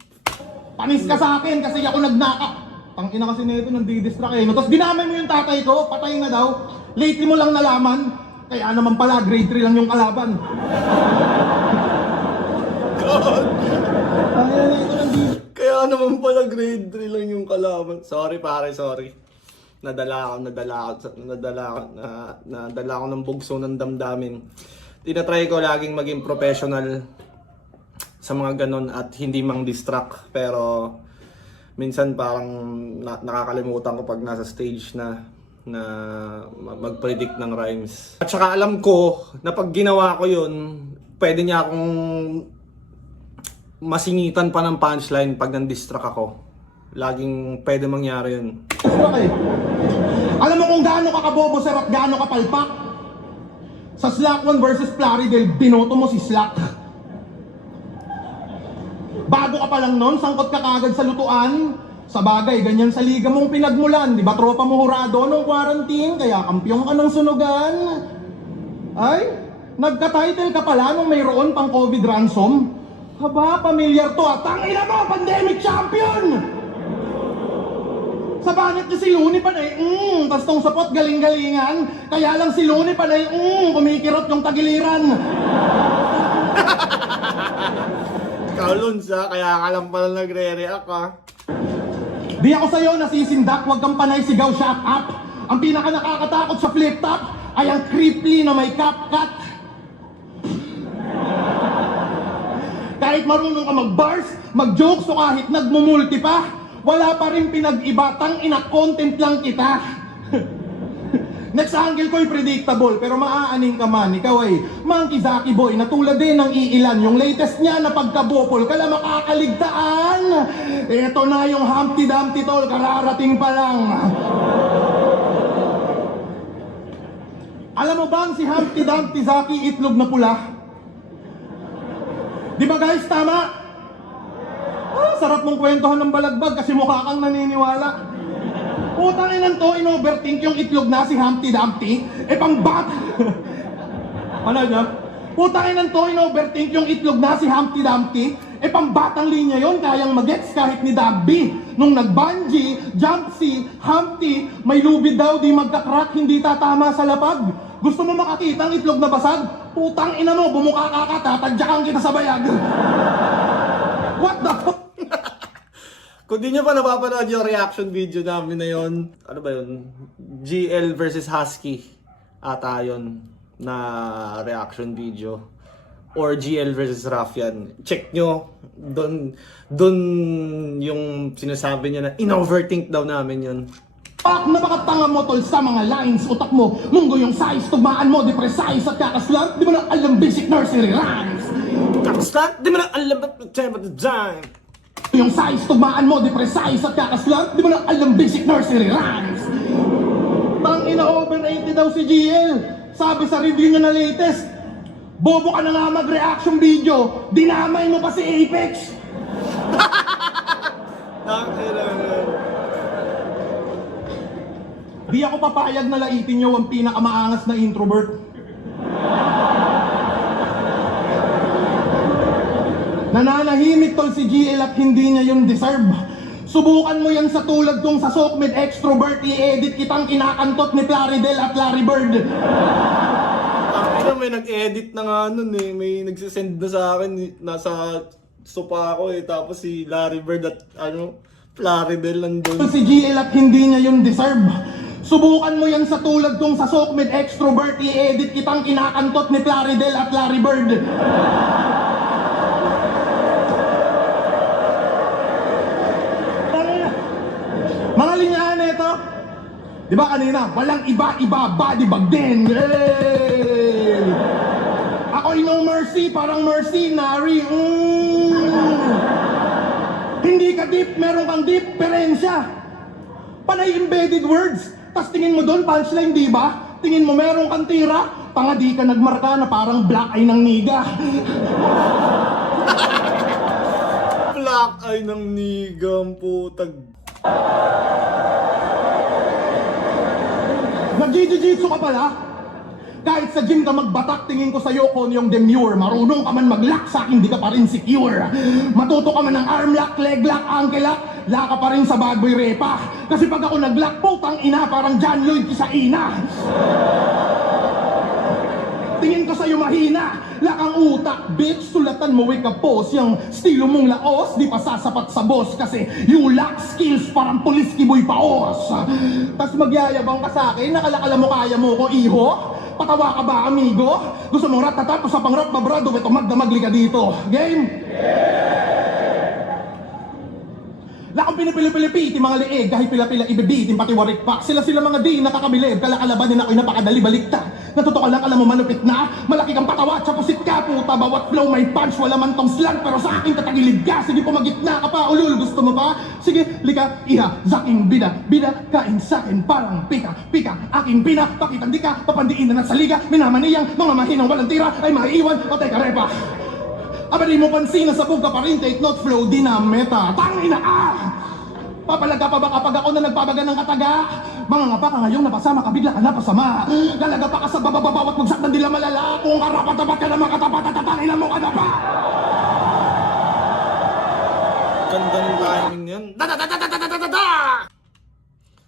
Panis ka sa akin kasi ako nagnaka. Tangina kasi nito nandidistract eh. Tapos ginamit mo yung tatay ko, patay na daw. Lately mo lang nalaman, kaya naman pala grade 3 lang yung kalaban. God! Tangina nito nandidistract. Kaya naman pala grade 3 lang yung kalaban. Sorry pare, sorry. Nadala ako ng bugso ng damdamin. Tinatry ko laging maging professional sa mga ganon at hindi mang distract. Pero minsan parang nakakalimutan ko pag nasa stage na mag-predict ng rhymes. At saka alam ko na pag ginawa ko yun, pwede niya akong masingitan pa ng punchline pag nandistract ako. Laging pwede mangyari yun. Okay. Alam mo kung gaano ka kabobo sir at gaano ka palpak? Sa Slack 1 versus Plaridel, binoto mo si Slack. Bago ka pa lang nun, sangkot ka kagad sa lutuan. Sa bagay, ganyan sa liga mong pinagmulan. Di ba tropa mo hurado nung quarantine, kaya kampiyong ka ng sunugan? Ay, nagka-title ka pala nung mayroon pang COVID ransom? Haba, pamilyar to at tangina mo, pandemic champion! Sa banat niya si Looney Panay, tas tong sapot galing-galingan, kaya lang si Looney Panay, kumikirot yung tagiliran. Ikaw, Lunsa, kaya ka lang pala nagre-react ha. Di ako sa'yo nasisindak, huwag kang panay sigaw, shut up. Ang pinaka nakakatakot sa flip top ay ang creeply na may cap-cut. Kahit marunong ka mag-bars, mag-jokes o kahit nagmumulti pa, wala pa rin pinag-iba, ina-content lang kita. Next angle ko'y predictable, pero maaaning ka man, ikaw ay Monkey Zaki Boy, na tulad din ng iilan. Yung latest niya na pagkabopol, kala makakaligtaan. Ito na yung Humpty Dumpty tol, kararating pa lang. Alam mo bang si Humpty Dumpty Zaki itlog na pula? Di ba guys, tama? Sarap mong kwentuhan ng balagbag kasi mukha kang naniniwala. Putang inan to, in-overthink yung itlog na si Humpty Dumpty. Pang bat! Ano niya? Putang inan to, in-overthink yung itlog na si Humpty Dumpty. Pang batang linya yon, kayang magets kahit ni Dabby. Nung nag-bungee, jump si Humpty, may lubid daw, di magka-crack, hindi tatama sa lapag. Gusto mo makakita ang itlog na basag? Putang ina mo, bumuka ka, tatadyakan kita sa bayag. What the fuck? Kung di nyo pa napapanood yung reaction video namin na yun, ano ba yun? GL versus Husky ata yun na reaction video. Or GL versus Raffian. Check nyo. Doon yung sinasabi niya na in-overthink daw namin yun. Pak, napakatanga mo tol sa mga lines. Utak mo, munggo yung size. Tugmaan mo, de-precise at kakaslant. Di mo na alam basic nursery rhymes. Kakaslat? Di mo na alam at time. Yung size, tugmaan mo, de-precise at kakaslant. Di mo na alam basic nursery rhymes. Tangina over 80 daw si GL. Sabi sa review niya na latest, bobo ka na nga mag-reaction video, dinamay mo pa si Apex. Di ako papayag na laitin nyo ang pinakamaangas na introvert. Nananahimik tol si GL at hindi niya yun deserve. Subukan mo yan sa tulad kong sa Sokmed extrovert, i-edit kitang kinakantot ni Plaridel at Larry Bird. May nag-edit na nga nun eh. May nagsisend na sa akin. Nasa sopa ako eh. Tapos si Larry Bird at Plaridel nandun. Si GL at hindi niya yun deserve. Subukan mo yan sa tulad kong sa Sokmed extrovert, i-edit kitang kinakantot ni Plaridel at Larry Bird. Mga linyahan ito. Di ba kanina, walang iba-iba, body bag din. Yay! Ako'y no mercy, parang mercenary. Hindi ka deep, meron kang diferensya. Panay embedded words. Tas tingin mo doon, punchline, di ba? Tingin mo meron kang tira, tanga di ka nagmarka na parang black eye ng niga. Black eye ng nigam putag. Nag-jiu-jitsu ka pala? Kahit sa gym ka magbatak, tingin ko sa'yo kung yung demure. Marunong ka man mag-lock, sa akin di ka pa rin secure. Matuto ka man ng arm lock, leg lock, ankle lock, la ka pa rin sa bad boy repa. Kasi pag ako nag-lock, putang ina, parang John Lloyd sa ina. Tingin ko sa'yo mahina, lakang utak, bitch. Sulatan mo wake up post, yung estilo mong laos, di pa sasapat sa boss. Kasi you lack skills, parang pulis kiboy paos. Tas magyayabang ka sa'kin, nakalakala mo kaya mo ko, iho? Patawa ka ba, amigo? Gusto mong ratatapos sa pangrap, mabrado, ito magdamagli ka dito. Game? Lakang pinipili-pilipiti, mga liig, kahit pila-pila ibibitin, pati warikpak. Sila mga di nakakabilib, kalakalaban din ako'y napakadali baliktad. Natuto ka lang, alam mo malupit na, malaki kang patawa, tsapusit ka, puta, bawat flow may punch, wala man tong slang, pero sa akin tatagilid ka, sige pumagitna ka pa, ulul, gusto mo pa? Sige, lika, iha, zaking bida, kain sa'kin, parang pika, aking pina, pakitang di ka, papandiin na sa liga, minamaniyang, mga mahinang walang tira, ay maiiwan, o teka repa. Aba di mo pansin na sabog ka pa rin, take note, flow di na meta, tangina Papalaga pa ba kapag ako na nagpabaga ng kataga? Mga ngapa ka ngayong napasama ka, bigla ka napasama. Galaga pa ka sa bababawat magsak ng dila malala. Kung karapat-tapat ka na makatapat at tatangin mo ka na pa. Ganda ng timing yan.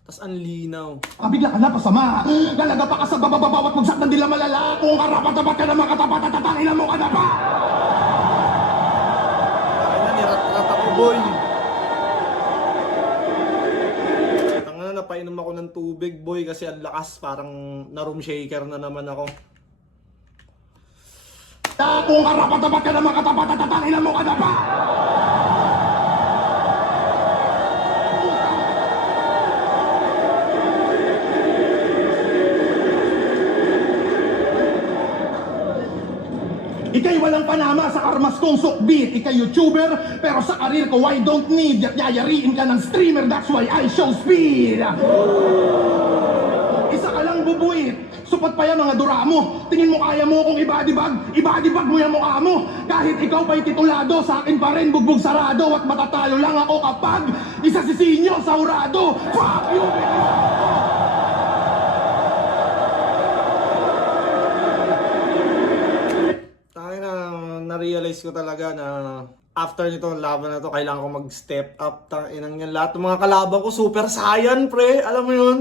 Tas ang linaw. Bigla ka napasama. Galaga pa ka sa bababawat magsak ng dila malala. Kung karapat-tapat ka na makatapat at tatangin mo ka na pa. Ay na, nirat-rat ako boy. Napainom ako ng tubig boy kasi ang lakas, parang na-room shaker na naman ako. Kung karapat-tapat ka na makatapat at tatangin mo ka na pa. Ika'y walang panama sa karmas kong sukbit. Ika'y YouTuber, pero sa karir ko I don't need. At yayariin ka ng streamer, that's why I show speed. Isa ka lang bubuit, supat pa yan mga dura mo. Tingin mo kaya mo kung ibadibag mo yung mukha mo. Kahit ikaw pa'y titulado, sa akin pa rin bugbog sarado. At matatalo lang ako kapag isa si Sinyo sa urado. Fuck you, baby! Na-realize ko talaga na after nito laban na to, kailangan ko mag-step up. Inang yan, lahat ng mga kalaban ko super saiyan, pre. Alam mo yun?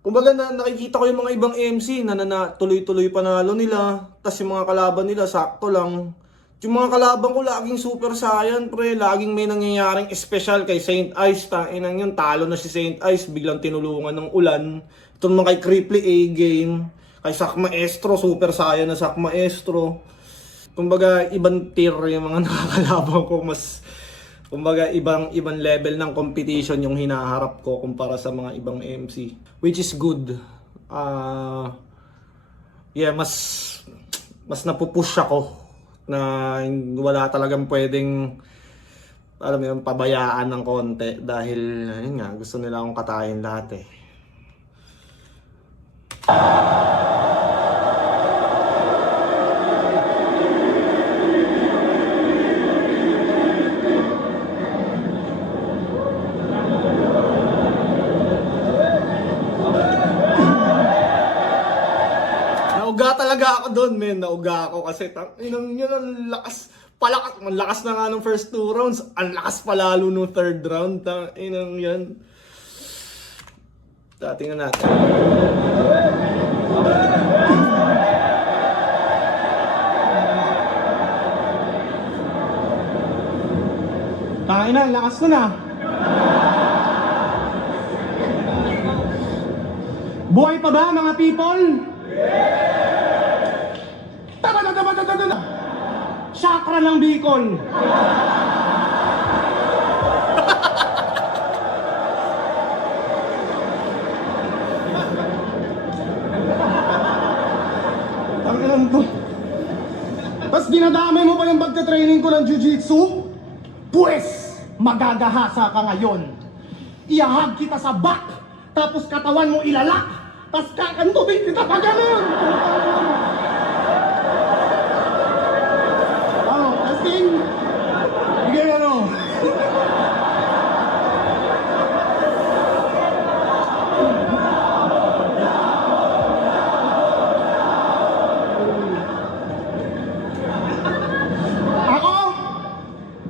Kumbaga nakikita ko yung mga ibang MC na tuloy-tuloy panalo nila. Tapos yung mga kalaban nila sakto lang. Yung mga kalaban ko laging Super Saiyan, pre. Laging may nangyayaring espesyal kay Saint Ice. Tainang yun, talo na si Saint Ice. Biglang tinulungan ng ulan. Ito naman kay Cripply A-Game. Kay Sak Maestro, Super Saiyan na Sak Maestro. Kumbaga, ibang tier yung mga nakakalaban ko. Mas, kumbaga, ibang level ng competition yung hinaharap ko kumpara sa mga ibang MC. Which is good. Yeah, mas napupush ako na wala talagang pwedeng alam mo yun, pabayaan ng konti dahil yun nga, gusto nila akong katayin lahat eh. Nauga talaga ako doon, men. Nauga ako kasi yun ang lakas. Malakas na nga nung first 2 rounds. Ang lakas pa lalo nung 3rd round. Inang yan. Tingnan natin. Ina, lakas ko na. Buhay pa ba mga people? Tama. Chakra ng Bicol. Ang ilan to. Tapos dinadamay mo pa yung pagka-training ko ng jiu-jitsu? Pues, magagahasa ka ngayon. Iahag kita sa back, tapos katawan mo ilalak, tapos kakantubin kita pa ganun. Testing. Bigay ano. Ako,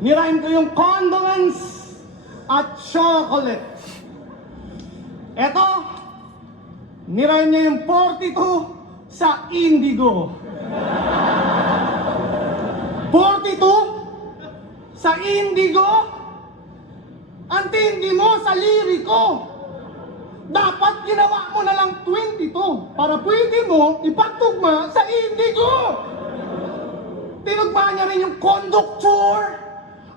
nirahin ko yung condolence at chocolate. Eto, nirahin niya yung 42 sa indigo. 42 sa indigo? Ang tindi mo sa liriko. Dapat ginawa mo na lang 22 para pwede mo ipagtugma sa indigo. Tinugma niya rin yung conductor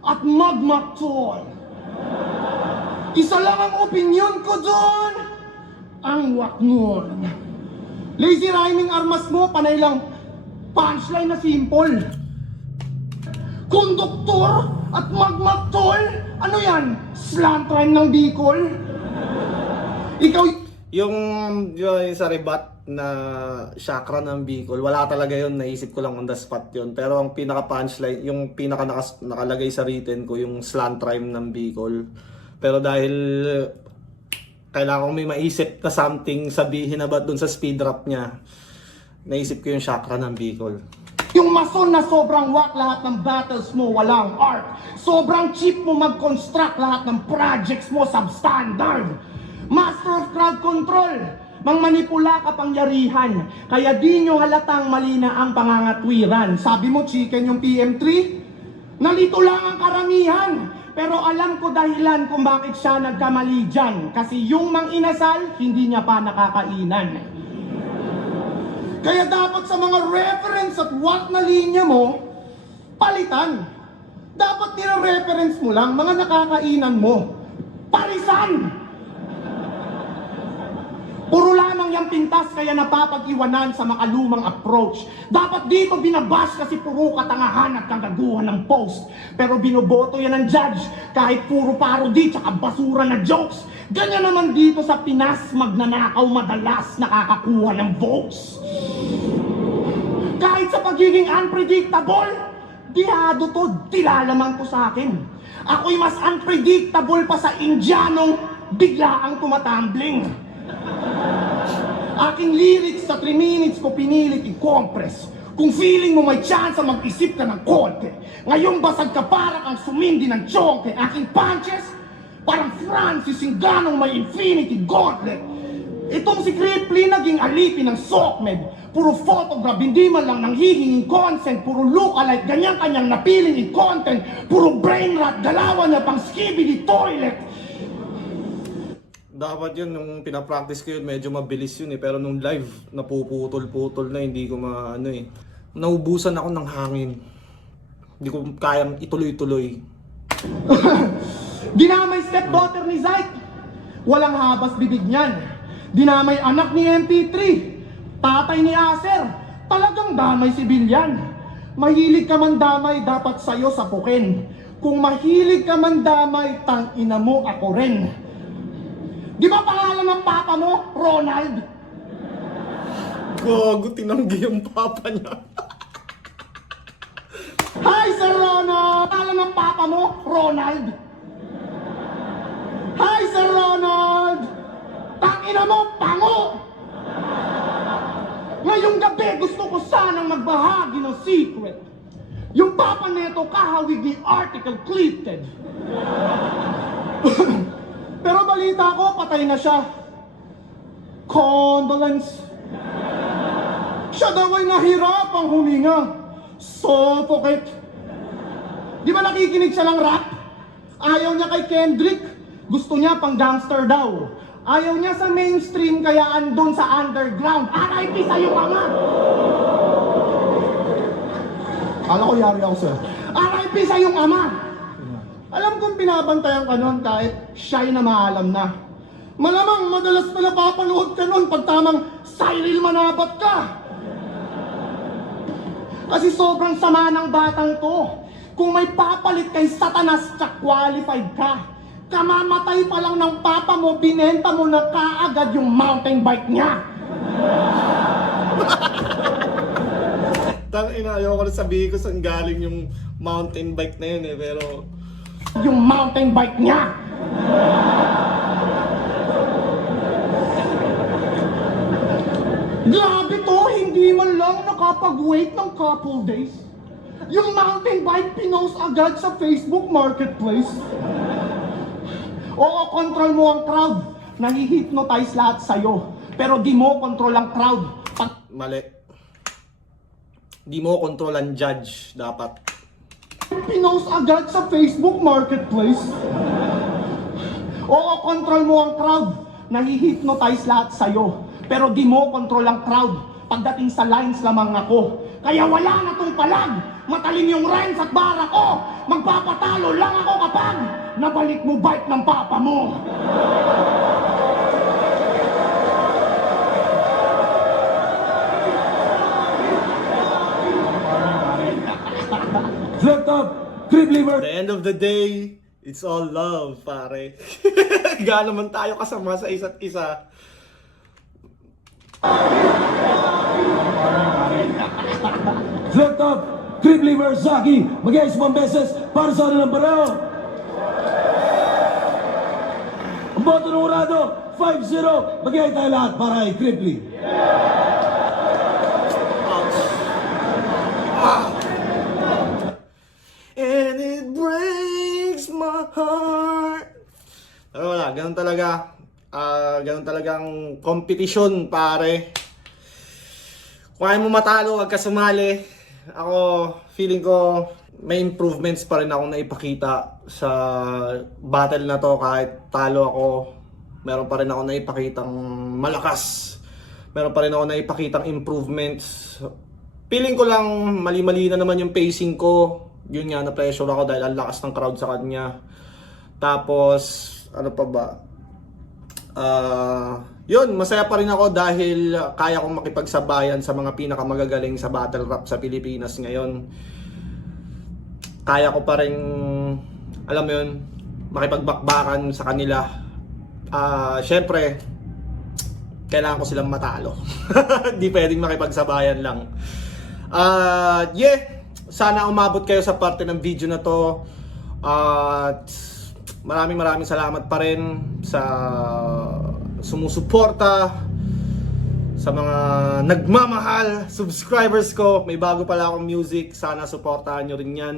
at magmaktor. Isa lang ang opinion ko doon, ang wakngon. Lazy rhyming armas mo, panay lang punchline na simple. Konduktor at magmaktol? Ano yan? Slant rhyme ng Bicol? Ikaw... Yung sa rebat na chakra ng Bicol, wala talaga yun. Naisip ko lang on the spot yun. Pero ang pinaka-punchline, yung nakalagay sa written ko, yung slant rhyme ng Bicol. Pero dahil kailangan ko may maisip na something sabihin about dun sa speed rap niya, naisip ko yung chakra ng Bicol. Yung mason na sobrang whack, lahat ng battles mo walang art. Sobrang cheap mo mag-construct, lahat ng projects mo substandard. Master of crowd control, mangmanipula kapangyarihan. Kaya di nyo halatang mali na ang pangangatwiran. Sabi mo chicken yung PM3? Nalito lang ang karamihan. Pero alam ko dahilan kung bakit siya nagkamali dyan. Kasi yung mang inasal, hindi niya pa nakakainan. Kaya dapat sa mga reference at what na linya mo, palitan. Dapat nire-reference mo lang mga nakakainan mo. Parisan! Puro lamang yung pintas kaya napapag-iwanan sa makalumang approach. Dapat dito binabash kasi puro katangahan at kagaguhan ng post. Pero binoboto yan ng judge kahit puro parody tsaka basura na jokes. Ganyan naman dito sa Pinas, magnanakaw madalas nakakakuha ng votes. Kahit sa pagiging unpredictable, dihado to, dilalamang ko sa akin. Ako'y mas unpredictable pa sa Indianong bigla ang tumatambling. Aking lyrics sa 3 minutes ko pinilit i-compress. Kung feeling mo may chance mag-isip ka ng konti, ngayon basag ka para kang sumindi ng chonke. Aking punches, parang Francis Ngannou may infinity gauntlet. Itong si Cripply naging alipin ng SOCMED. Puro photograph, hindi man lang nanghihinging consent. Puro lookalike, ganyan kanyang napiling i-content. Puro brain rot, galawan niya pang skibidi toilet. Dapat yun, nung pinapractice ko yun, medyo mabilis yun eh. Pero nung live, napuputol-putol na, hindi ko maano eh. Naubusan ako ng hangin. Hindi ko kayang ituloy-tuloy. Dinamay stepdaughter ni Zyke. Walang habas bibig niyan. Dinamay anak ni MP3. Tatay ni Acer. Talagang damay si Bilyan. Mahilig ka man damay, dapat sa'yo sapukin. Kung mahilig ka man damay, tangina mo ako rin. Di ba pangalan ng papa mo, Ronald? Gago, tinanggi yung papa niya. Hi, Sir Ronald! Pangalan ng papa mo, Ronald? Hi, Sir Ronald! Tangina mo, pango! Ngayong gabi, gusto ko sanang magbahagi ng secret. Yung papa neto kahawig ni article clipped. Pero balita ko, patay na siya. Condolence. Siya daw ay nahirapang huminga. Suffocate. Di ba nakikinig siya ng rap? Ayaw niya kay Kendrick. Gusto niya pang gangster daw. Ayaw niya sa mainstream kaya andun sa underground. RIP sa'yo ka nga! Kala ko yari ako sir. RIP sa'yo ama! Alam kong binabantayan ka nun kahit siya'y na maalam na. Malamang madalas na napapanood ka nun pag tamang Cyril Manabat ka. Kasi sobrang sama ng batang to. Kung may papalit kay Satanas, tsak qualified ka. Kamamatay pa lang ng papa mo, binenta mo na kaagad yung mountain bike niya. Tangina, ayoko na sabihin ko saan galing yung mountain bike na yun eh, pero... Yung mountain bike niya. Grabe to, hindi man lang nakapag-wait ng couple days. Yung mountain bike pinost agad sa Facebook Marketplace. Oo, control mo ang crowd. Nahi-hypnotize lahat sa'yo. Pero di mo control ang crowd. Mali. Di mo control ang judge, dapat. Pinost agad sa Facebook Marketplace. Oo, control mo ang crowd. Nahi-hypnotize lahat sa'yo. Pero di mo control ang crowd. Pagdating sa lines lamang ako. Kaya wala na tong palag. Matalim yung rhymes at bara ko. Magpapatalo lang ako kapag nabalik mo bike ng papa mo. Flipped up, Cripply At the end of the day, it's all love, pare. Gaano man tayo kasama sa isa't isa. Flipped up, Cripply Versaki. Mag-iayos mo ang beses para sa ano ng baraw. Ang boto ng urado, 5-0. Mag-iay tayo lahat para kay Cripply. And it breaks my heart. Pero wala, ganun talaga. Ganun talagang kompetisyon, pare. Kung ayaw mo matalo, wag ka sumali. Ako, feeling ko, may improvements pa rin akong naipakita sa battle na to. Kahit talo ako, meron pa rin ako naipakitang malakas. Meron pa rin ako naipakitang improvements. Feeling ko lang, mali-mali na naman yung pacing ko. Yun nga, na-pressure ako dahil ang lakas ng crowd sa kanya. Tapos, ano pa ba? Yun, masaya pa rin ako dahil kaya kong makipagsabayan sa mga pinakamagagaling sa battle rap sa Pilipinas ngayon. Kaya ko pa rin, alam mo yun, makipagbakbakan sa kanila. Syempre, kailangan ko silang matalo. Hindi pwedeng makipagsabayan lang. Yeah, sana umabot kayo sa parte ng video na to. At maraming salamat pa rin sa sumusuporta, sa mga nagmamahal subscribers ko. May bago pala akong music, sana suportahan nyo rin yan.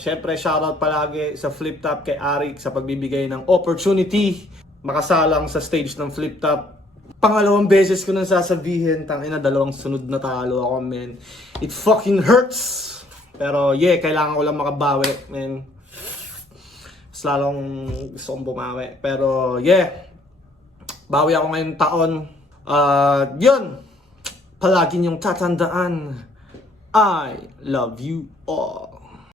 Syempre shoutout palagi sa Flip Top kay Arik sa pagbibigay ng opportunity makasalang sa stage ng flip top. Pangalawang beses ko nang sasabihin, tangina, dalawang sunod na talo ako, man. It fucking hurts. Pero yeah, kailangan ko lang makabawi, man. Mas lalong gusto kong bumawi. Pero yeah, bawi ako ngayong taon. Yun, palagi niyong tatandaan, I love you all.